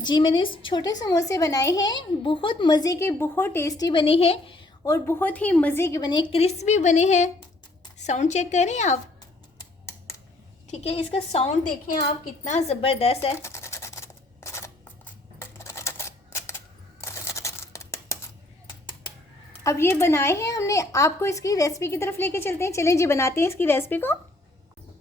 जी मैंने छोटे समोसे बनाए हैं, बहुत मज़े के, बहुत टेस्टी बने हैं और बहुत ही मज़े के बने, क्रिस्पी बने हैं। साउंड चेक करें आप, ठीक है, इसका साउंड देखें आप कितना ज़बरदस्त है। अब ये बनाए हैं हमने, आपको इसकी रेसिपी की तरफ लेके चलते हैं। चलें जी, बनाते हैं इसकी रेसिपी को।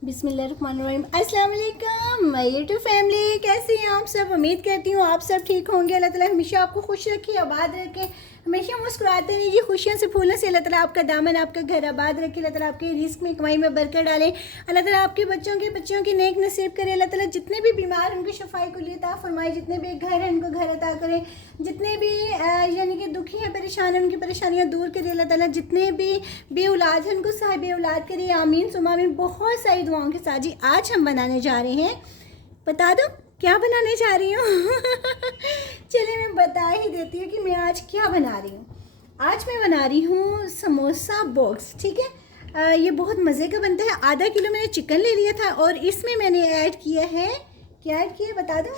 बिस्मिल्लाहिर्रहमानिर्रहीम। अस्सलाम वालेकुम माय यूट्यूब फैमिली, कैसे हैं आप सब? उम्मीद करती हूँ आप सब ठीक होंगे। अल्लाह ताला हमेशा आपको खुश रखे, आबाद रखे, हमेशा मुस्कुराते रहिए, खुशियों से फूलों से। अल्लाह ताला आपका दामन, आपका घर आबाद रखे। अल्लाह ताला आपके रिस्क में, कमाई में बरकत डाले। अल्लाह ताला आपके बच्चों की नेक नसीब करे। अल्लाह ताला जितने भी बीमार उनकी शफाई को लिए अता फरमाए, जितने भी घर हैं उनको घर अता करें, जितने भी यानी कि दुखी हैं, परेशान हैं, उनकी परेशानियाँ दूर करे। अल्लाह ताला जितने भी बे औलाद हैं उनको साहिब औलाद करे, आमीन सुमा आमीन। बहुत सारी दुआओं के साथ जी आज हम बनाने जा रहे हैं, बता दो क्या बनाने जा रही हूँ। चलिए मैं बता ही देती हूँ कि मैं आज क्या बना रही हूँ। आज मैं बना रही हूँ समोसा बॉक्स, ठीक है। ये बहुत मज़े का बनता है। आधा किलो मैंने चिकन ले लिया था और इसमें मैंने ऐड किया है, क्या ऐड किया बता दूँ।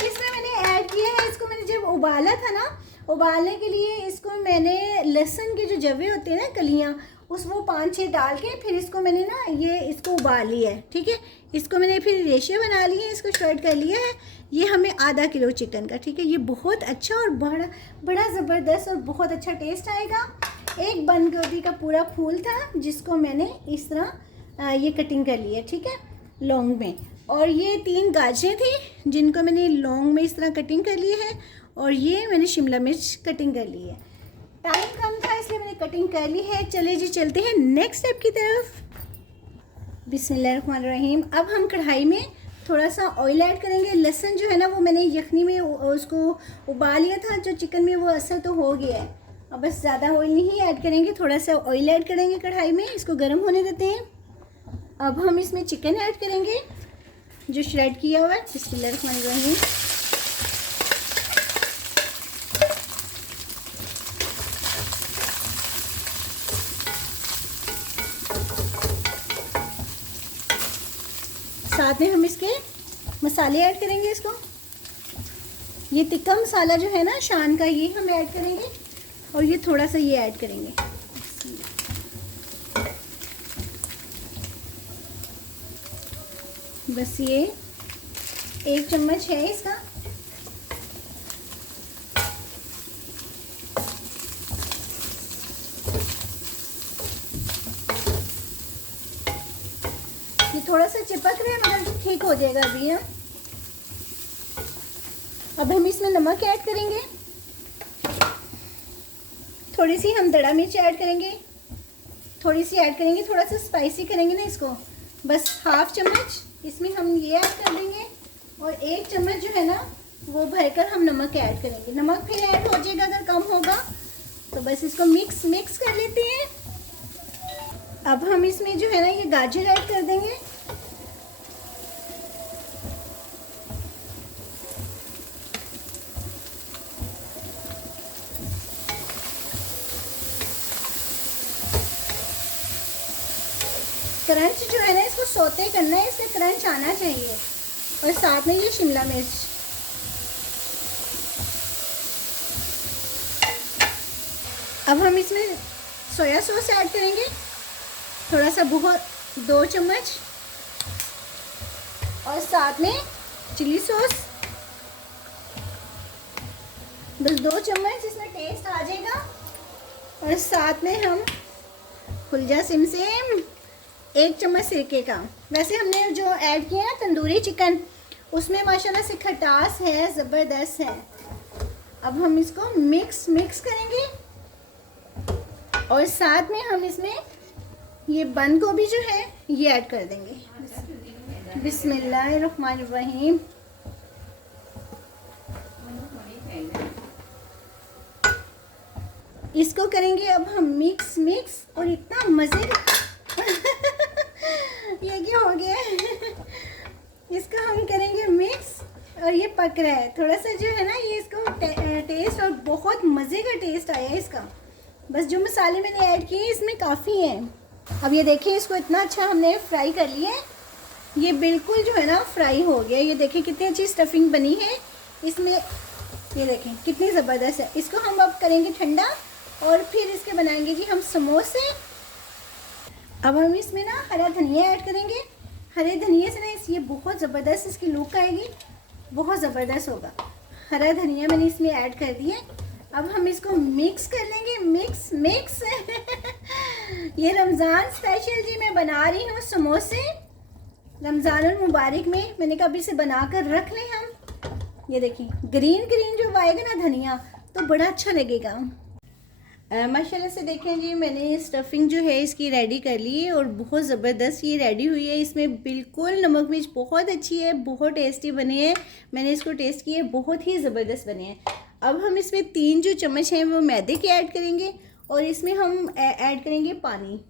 इसमें मैंने ऐड किया है, इसको मैंने जब उबाला था ना, उबालने के लिए इसको मैंने लहसुन के जो जवे होते हैं ना, कलियाँ, उसमें 5-6 डाल के फिर इसको मैंने ना ये इसको उबाल लिया है, ठीक है। इसको मैंने फिर रेशे बना लिए हैं, इसको शॉर्ट कर लिया है। ये हमें आधा किलो चिकन का, ठीक है। ये बहुत अच्छा और बड़ा ज़बरदस्त और बहुत अच्छा टेस्ट आएगा। एक बंद गोभी का पूरा फूल था जिसको मैंने इस तरह ये कटिंग कर लिया, ठीक है, लौंग में। और ये 3 गाजरें थी जिनको मैंने लौंग में इस तरह कटिंग कर ली है। और ये मैंने शिमला मिर्च कटिंग कर ली है। टाइम कम था इसलिए मैंने कटिंग कर ली है। चलिए जी चलते हैं नेक्स्ट स्टेप की तरफ। बिस्मिल्लाहिर्रहमानिर्रहीम। अब हम कढ़ाई में थोड़ा सा ऑयल ऐड करेंगे। लहसुन जो है ना वो मैंने यखनी में उसको उबाल लिया था, जो चिकन में वो असर तो हो गया है। अब बस ज़्यादा ऑयल नहीं ऐड करेंगे, थोड़ा सा ऑयल ऐड करेंगे कढ़ाई में, इसको गर्म होने देते हैं। अब हम इसमें चिकन ऐड करेंगे जो श्रेड किया हुआ है। बिस्मिल्लाहिर्रहमानिर्रहीम। साथ में हम इसके मसाले ऐड करेंगे। इसको ये तिक्का मसाला जो है ना शान का, ये हम ऐड करेंगे और ये थोड़ा सा ये ऐड करेंगे, बस ये 1 चम्मच है इसका। ये थोड़ा सा चिपक रहा है मगर ठीक हो जाएगा अभी। हम अब हम इसमें नमक ऐड करेंगे, थोड़ी सी हम दड़ा मिर्च ऐड करेंगे, थोड़ी सी ऐड करेंगे, थोड़ा सा स्पाइसी करेंगे ना इसको, बस 1/2 चम्मच इसमें हम ये ऐड कर देंगे। और 1 चम्मच जो है ना वो भरकर हम नमक ऐड करेंगे। नमक फिर ऐड हो जाएगा अगर कम होगा तो। बस इसको मिक्स कर लेते हैं। अब हम इसमें जो है ना ये गाजर ऐड कर देंगे। क्रंच जो है ना इसको सोते करना है, इससे क्रंच आना चाहिए। और साथ में ये शिमला मिर्च। अब हम इसमें सोया सॉस ऐड करेंगे, थोड़ा सा, बहुत 2 चम्मच। और साथ में चिली सॉस, बस 2 चम्मच, इसमें टेस्ट आ जाएगा। और साथ में हम खुलजा सिमसेम 1 चम्मच सिरके का। वैसे हमने जो ऐड किया है तंदूरी चिकन, उसमें माशाल्लाह से खटास है, ज़बरदस्त है। अब हम इसको मिक्स करेंगे। और साथ में हम इसमें ये बंद गोभी जो है ये ऐड कर देंगे। बिस्मिल्लाहिर्रहमानिर्रहीम। इसको करेंगे अब हम मिक्स और इतना मज़े का ये क्या हो गया। इसको हम करेंगे मिक्स और ये पक रहा है थोड़ा सा जो है ना, ये इसको टेस्ट और बहुत मज़े का टेस्ट आया है इसका। बस जो मसाले मैंने ऐड किए इसमें काफ़ी हैं। अब ये देखिए इसको इतना अच्छा हमने फ्राई कर लिया है। ये बिल्कुल जो है ना फ्राई हो गया। ये देखें कितनी अच्छी स्टफिंग बनी है इसमें, ये देखें कितनी ज़बरदस्त है। इसको हम अब करेंगे ठंडा और फिर इसके बनाएंगे जी हम समोसे। अब हम इसमें ना हरा धनिया ऐड करेंगे। हरे धनिया से ना ये बहुत ज़बरदस्त इसकी लुक आएगी, बहुत ज़बरदस्त होगा। हरा धनिया मैंने इसमें ऐड कर दिया। अब हम इसको मिक्स कर लेंगे, मिक्स मिक्स ये रमज़ान स्पेशल जी मैं बना रही हूँ समोसे। रमज़ानुल मुबारक में मैंने कहा अभी से बना कर रख लें हम। ये देखिए ग्रीन ग्रीन जो आएगा ना धनिया तो बड़ा अच्छा लगेगा। माशाल्लाह से देखें जी मैंने स्टफिंग जो है इसकी रेडी कर ली है और बहुत ज़बरदस्त ये रेडी हुई है। इसमें बिल्कुल नमक मिर्च बहुत अच्छी है, बहुत टेस्टी बनी है। मैंने इसको टेस्ट किया है, बहुत ही ज़बरदस्त बने हैं। अब हम इसमें 3 जो चम्मच हैं वो मैदे के ऐड करेंगे और इसमें हम ऐड करेंगे पानी।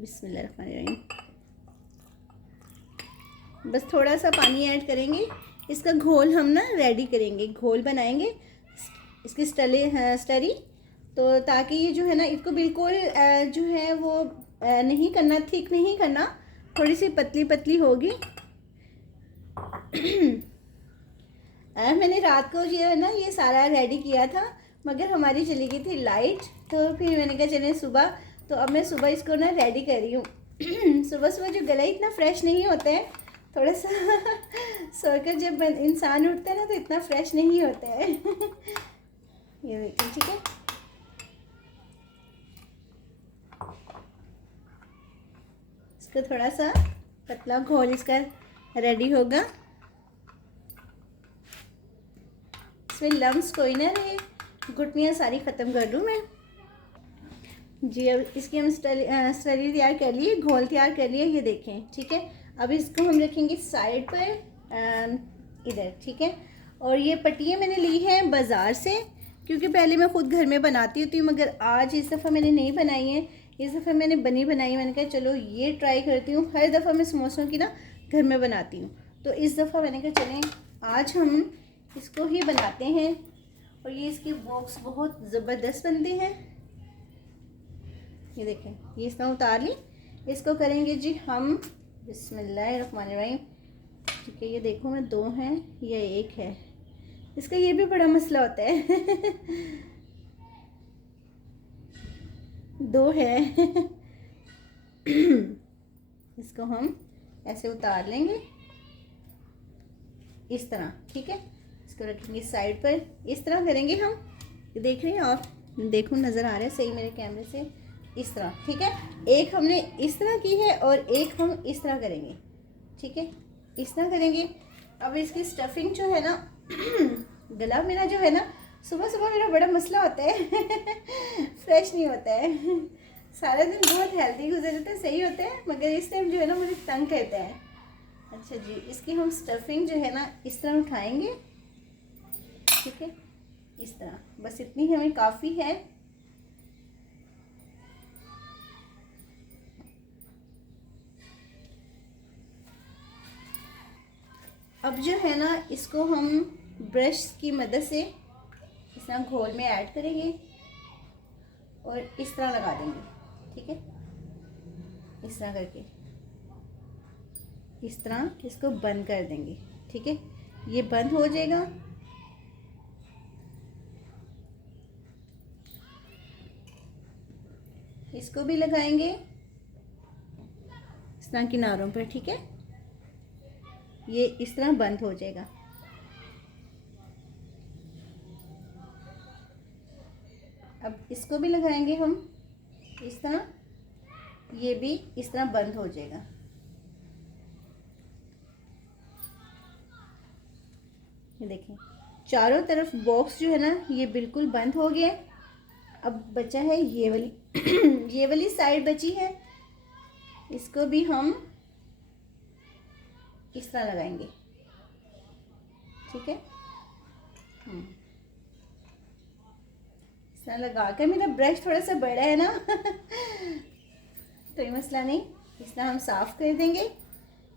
बिस्मिल्लाहिर्रहमानिर्रहीम। बस थोड़ा सा पानी ऐड करेंगे। इसका घोल हम ना रेडी करेंगे, घोल बनाएंगे इसकी स्टरी, तो ताकि ये जो है ना इसको बिल्कुल जो है वो नहीं करना, थिक नहीं करना, थोड़ी सी पतली पतली होगी। मैंने रात को जो है ना ये सारा रेडी किया था मगर हमारी चली गई थी लाइट, तो फिर मैंने कहा चलें सुबह, तो अब मैं सुबह इसको ना रेडी कर रही हूँ। सुबह सुबह जो गला इतना फ्रेश नहीं होता है, थोड़ा सा सोकर जब इंसान उठता है ना तो इतना फ्रेश नहीं होता है। ये देखिए ठीक है। इसको थोड़ा सा पतला घोल इसका रेडी होगा, इसमें लम्स कोई ना रहे, घुटनियाँ सारी ख़त्म कर दूँ मैं जी। अब इसकी हम स्टरी तैयार कर लिए, घोल तैयार कर लिए, ये देखें ठीक है। अब इसको हम रखेंगे साइड पर इधर, ठीक है। और ये पट्टियाँ मैंने ली हैं बाज़ार से, क्योंकि पहले मैं ख़ुद घर में बनाती होती हूँ मगर आज इस दफ़ा मैंने नहीं बनाई है। इस दफ़ा मैंने बनी बनाई, मैंने कहा चलो ये ट्राई करती हूँ। हर दफ़ा मैं समोसों की ना घर में बनाती हूँ, तो इस दफ़ा मैंने कहा चलें आज हम इसको ही बनाते हैं। और ये इसके बॉक्स बहुत ज़बरदस्त बनते हैं। ये देखें ये इसमें उतार ली। इसको करेंगे जी हम बिस्मिल्लाहिर्रहमानिर्रहीम, ठीक है। ये देखो मैं 2 हैं या 1 है, इसका ये भी बड़ा मसला होता है। 2 है। इसको हम ऐसे उतार लेंगे इस तरह, ठीक है। इसको रखेंगे साइड पर, इस तरह करेंगे हम। देख रहे हैं आप, देखो नज़र आ रहा है सही मेरे कैमरे से, इस तरह, ठीक है। एक हमने इस तरह की है और एक हम इस तरह करेंगे, ठीक है, इस तरह करेंगे। अब इसकी स्टफिंग जो है ना गला मेरा जो है ना सुबह सुबह मेरा बड़ा मसला होता है। फ्रेश नहीं होता है, सारा दिन बहुत हेल्दी गुजर जाता है, सही होता है, मगर इस टाइम जो है ना मुझे तंग करता है। अच्छा जी, इसकी हम स्टफिंग जो है ना इस तरह उठाएंगे, ठीक है, इस तरह, बस इतनी हमें काफ़ी है। अब जो है ना इसको हम ब्रश की मदद से इस तरह घोल में ऐड करेंगे और इस तरह लगा देंगे, ठीक है। इस तरह करके इस तरह इसको बंद कर देंगे, ठीक है। ये बंद हो जाएगा। इसको भी लगाएंगे इस तरह किनारों पर, ठीक है। ये इस तरह बंद हो जाएगा। अब इसको भी लगाएंगे हम इस तरह, ये भी इस तरह बंद हो जाएगा। ये देखें चारों तरफ बॉक्स जो है ना ये बिल्कुल बंद हो गया। अब बचा है ये वाली ये वाली साइड बची है, इसको भी हम इस तरह लगाएंगे, ठीक है। इस तरह लगा कर, मेरा ब्रश थोड़ा सा बड़ा है ना तो ये मसला नहीं, इस तरह हम साफ़ कर देंगे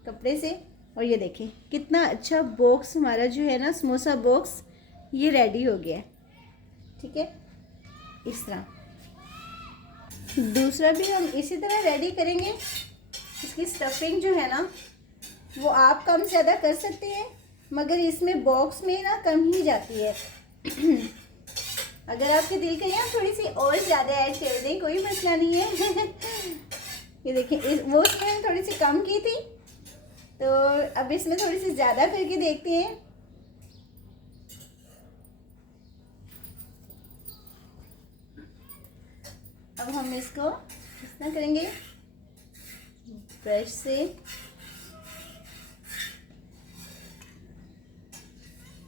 कपड़े से। और ये देखें कितना अच्छा बॉक्स हमारा जो है ना समोसा बॉक्स ये रेडी हो गया है, ठीक है। इस तरह दूसरा भी हम इसी तरह रेडी करेंगे। इसकी स्टफिंग जो है ना वो आप कम ज़्यादा कर सकते हैं, मगर इसमें बॉक्स में ना कम ही जाती है। अगर आपके दिल करें आप थोड़ी सी और ज़्यादा ऐड कर दें, कोई मसला नहीं है। ये देखिए, वो उसमें थोड़ी सी कम की थी, तो अब इसमें थोड़ी सी ज़्यादा करके देखते हैं। अब हम इसको इस तरह करेंगे, ब्रश से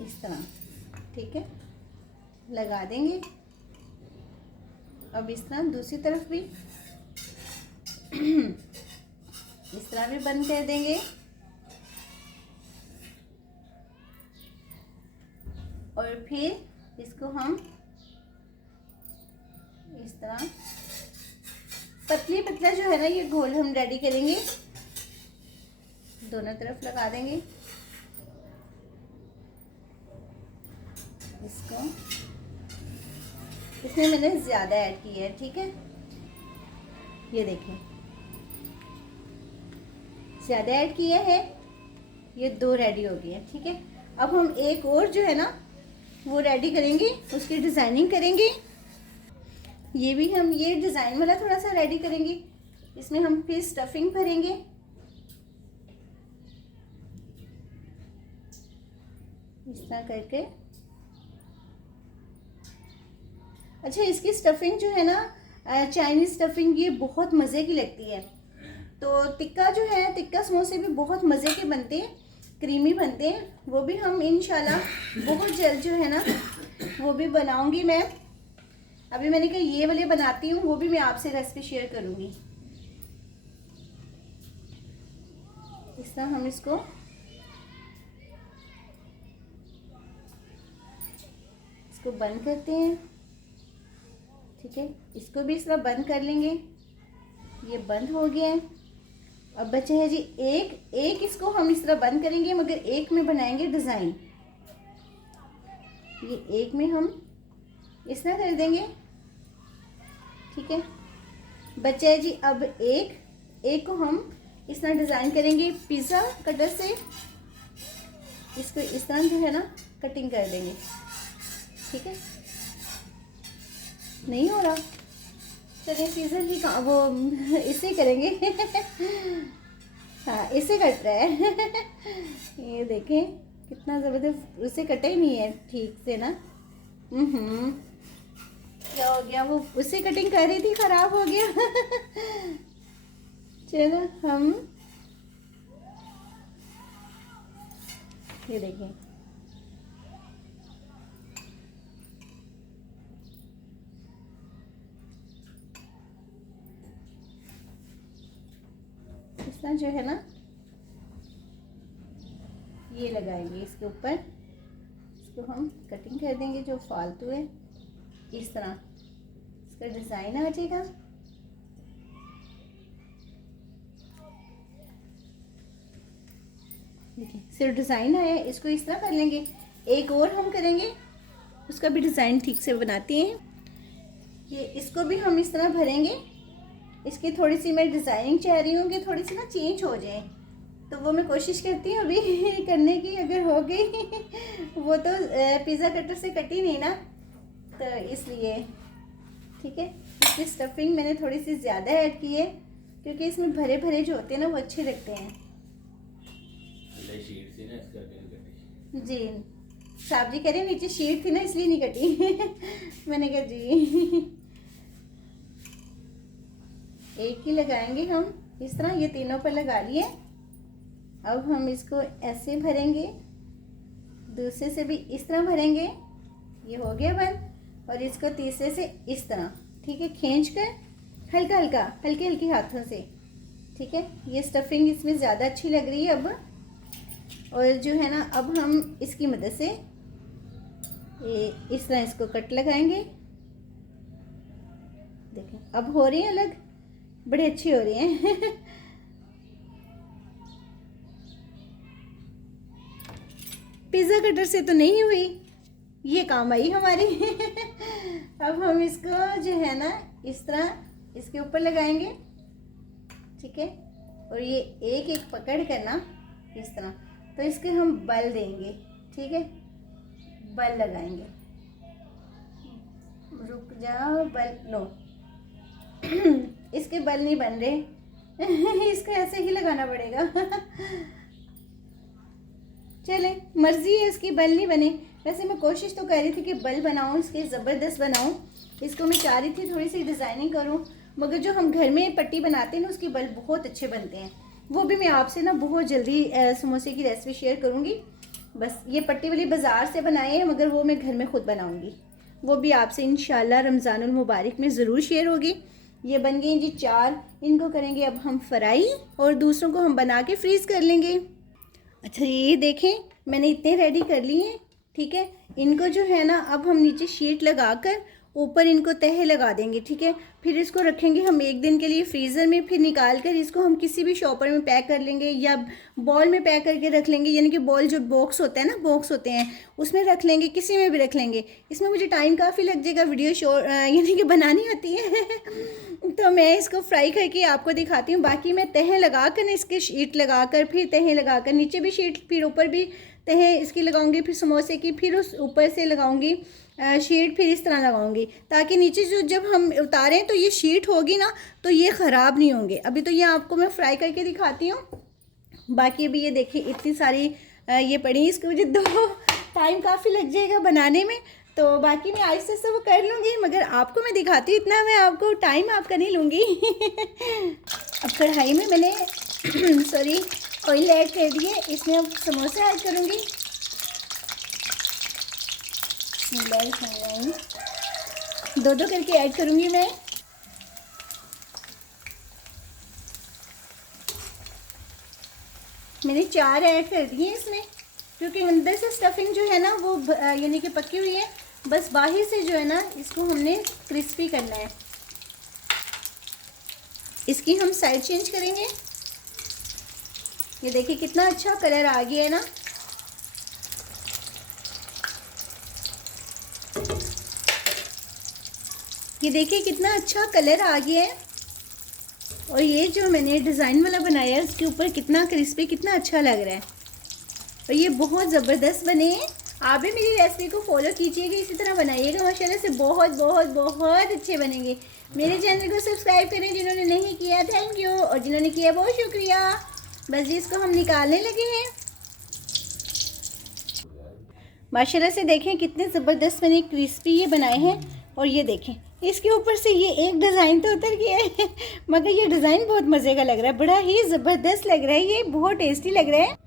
इस तरह, ठीक है, लगा देंगे। अब इस तरह दूसरी तरफ भी इस तरह भी बंद कर देंगे, और फिर इसको हम इस तरह पतली पतला जो है ना ये घोल हम रेडी करेंगे, दोनों तरफ लगा देंगे इसको। इसमें मैंने ज़्यादा ऐड किया है, ठीक है, ये देखिए ज़्यादा ऐड किया है, ये 2 रेडी हो गई है, ठीक है। अब हम एक और जो है ना वो रेडी करेंगे, उसकी डिज़ाइनिंग करेंगे। ये भी हम ये डिज़ाइन वाला थोड़ा सा रेडी करेंगे, इसमें हम फिर स्टफिंग भरेंगे। इस तरह करके। अच्छा, इसकी स्टफिंग जो है ना चाइनीज़ स्टफिंग, ये बहुत मज़े की लगती है। तो टिक्का जो है, टिक्का समोसे भी बहुत मज़े के बनते हैं, क्रीमी बनते हैं। वो भी हम इंशाल्लाह बहुत जल्द जो है ना वो भी बनाऊंगी मैं। अभी मैंने कहा ये वाले बनाती हूँ, वो भी मैं आपसे रेसिपी शेयर करूँगी। इस तरह हम इसको बंद करते हैं, ठीक है। इसको भी इस तरह बंद कर लेंगे, ये बंद हो गया है। अब बचे है जी एक इसको हम इस तरह बंद करेंगे, मगर एक में बनाएंगे डिज़ाइन। ये एक में हम इस तरह कर देंगे, ठीक है। बचा है जी अब एक को हम इस तरह डिज़ाइन करेंगे पिज़्ज़ा कटर से। इसको इस तरह जो है ना कटिंग कर देंगे, ठीक है। नहीं हो रहा, चलिए सीजर ही का वो इससे करेंगे। हाँ, इससे कट रहा है। ये देखें कितना ज़बरदस्त, उससे कटा ही नहीं है ठीक से ना। क्या हो गया, वो उससे कटिंग कर रही थी, ख़राब हो गया। चलो हम ये देखें, इस तरह जो है ना ये लगाएंगे इसके ऊपर। इसको हम कटिंग कर देंगे जो फालतू है, इस तरह इसका डिज़ाइन आ जाएगा। देखिए सिर्फ डिज़ाइन आया, इसको इस तरह कर लेंगे। एक और हम करेंगे, उसका भी डिज़ाइन ठीक से बनाते हैं। ये इसको भी हम इस तरह भरेंगे। इसकी थोड़ी सी मैं डिज़ाइनिंग चाह रही हूँ कि थोड़ी सी ना चेंज हो जाए, तो वो मैं कोशिश करती हूँ अभी करने की। अगर हो गई वो तो पिज़्ज़ा कटर से कटी नहीं ना, तो इसलिए ठीक है। इसकी स्टफिंग मैंने थोड़ी सी ज़्यादा ऐड की है, क्योंकि इसमें भरे भरे जो होते हैं ना वो अच्छे लगते हैं। जी साहब जी कह रहे हैं नीचे शीट थी ना इसलिए नहीं कटी। मैंने कहा जी एक ही लगाएंगे हम इस तरह, ये तीनों पर लगा लिए। अब हम इसको ऐसे भरेंगे, दूसरे से भी इस तरह भरेंगे, ये हो गया बंद। और इसको तीसरे से इस तरह, ठीक है, खींच कर हल्का हल्का हल्के हल्के हाथों से, ठीक है। ये स्टफिंग इसमें ज़्यादा अच्छी लग रही है अब। और जो है ना अब हम इसकी मदद से इस तरह इसको कट लगाएंगे। देखें अब हो रही है अलग, बड़े अच्छी हो रही हैं। पिज़्ज़ा कटर से तो नहीं हुई, ये काम आई हमारी। अब हम इसको जो है ना इस तरह इसके ऊपर लगाएंगे, ठीक है। और ये एक एक पकड़ करना इस तरह। तो इसके हम बल देंगे, ठीक है, बल लगाएंगे। रुक जाओ, बल लो। इसके बल नहीं बन रहे। इसको ऐसे ही लगाना पड़ेगा। चले, मर्जी है इसकी, बल नहीं बने। वैसे मैं कोशिश तो कर रही थी कि बल बनाऊं, इसके ज़बरदस्त बनाऊं। इसको मैं चाह रही थी थोड़ी सी डिज़ाइनिंग करूं, मगर जो हम घर में पट्टी बनाते हैं ना उसके बल बहुत अच्छे बनते हैं। वो भी मैं आपसे ना बहुत जल्दी समोसे की रेसिपी शेयर करूंगी। बस ये पट्टी वाली बाज़ार से बनाए हैं, मगर वो मैं घर में ख़ुद बनाऊंगी। वो भी आपसे इंशाल्लाह रमज़ानुल मुबारक में ज़रूर शेयर होगी। ये बन गई जी 4। इनको करेंगे अब हम फ्राई और दूसरों को हम बना के फ्रीज़ कर लेंगे। अच्छा, ये देखें मैंने इतने रेडी कर लिए हैं, ठीक है। इनको जो है ना अब हम नीचे शीट लगाकर ऊपर इनको तह लगा देंगे, ठीक है। फिर इसको रखेंगे हम 1 दिन के लिए फ्रीज़र में। फिर निकाल कर इसको हम किसी भी शॉपर में पैक कर लेंगे या बॉल में पैक करके रख लेंगे, यानी कि बॉल जो बॉक्स होता है ना, बॉक्स होते हैं उसमें रख लेंगे, किसी में भी रख लेंगे। इसमें मुझे टाइम काफ़ी लग जाएगा, वीडियो शॉर्ट यानी कि बनानी आती है। तो मैं इसको फ्राई करके आपको दिखाती हूँ। बाकी मैं तह लगा कर इसकी शीट लगा कर, फिर तह लगा कर नीचे भी शीट, फिर ऊपर भी तह इसकी लगाऊंगी, फिर समोसे की, फिर उस ऊपर से लगाऊंगी शीट, फिर इस तरह लगाऊंगी ताकि नीचे जो जब हम उतारें तो ये शीट होगी ना तो ये ख़राब नहीं होंगे। अभी तो ये आपको मैं फ्राई करके दिखाती हूँ। बाकी अभी ये देखिए इतनी सारी ये पड़ी, इसकी वजह दो टाइम काफ़ी लग जाएगा बनाने में, तो बाकी मैं आहिस्ते से वो कर लूँगी, मगर आपको मैं दिखाती हूँ, इतना मैं आपको टाइम आपका नहीं लूँगी। अब कढ़ाई में मैंने सॉरी ऑयल ऐड कर दिए, इसमें अब समोसे ऐड करूँगी। 2 करके ऐड करूँगी मैं। मैंने 4 ऐड कर दिए इसमें, क्योंकि अंदर से स्टफिंग जो है ना वो यानी कि पकी हुई है, बस बाहर से जो है ना इसको हमने क्रिस्पी करना है। इसकी हम साइड चेंज करेंगे। ये देखिए कितना अच्छा कलर आ गया है ना। ये देखिए कितना अच्छा कलर आ गया है, और ये जो मैंने डिज़ाइन वाला बनाया है उसके ऊपर कितना क्रिस्पी, कितना अच्छा लग रहा है, और ये बहुत ज़बरदस्त बने हैं। आप भी मेरी रेसिपी को फॉलो कीजिएगा, इसी तरह बनाइएगा, माशाल्लाह से बहुत बहुत बहुत अच्छे बनेंगे। मेरे चैनल को सब्सक्राइब करें जिन्होंने नहीं किया, थैंक यू, और जिन्होंने किया बहुत शुक्रिया। बस जी इसको हम निकालने लगे हैं। माशाल्लाह से देखें कितने ज़बरदस्त मैंने क्रिस्पी ये बनाए हैं, और ये देखें इसके ऊपर से ये एक डिज़ाइन तो उतर गया है, मगर ये डिज़ाइन बहुत मज़े का लग रहा है, बड़ा ही ज़बरदस्त लग रहा है, ये बहुत टेस्टी लग रहा है।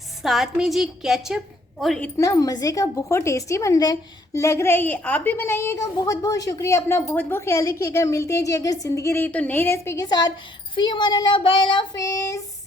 साथ में जी केचप, और इतना मज़े का बहुत टेस्टी बन रहा है, लग रहा है। ये आप भी बनाइएगा। बहुत बहुत शुक्रिया, अपना बहुत बहुत ख्याल रखिएगा। मिलते हैं जी अगर ज़िंदगी रही तो नई रेसिपी के साथ। फ़ी अमान अल्लाह, बाय, अल्लाह हाफ़िज़।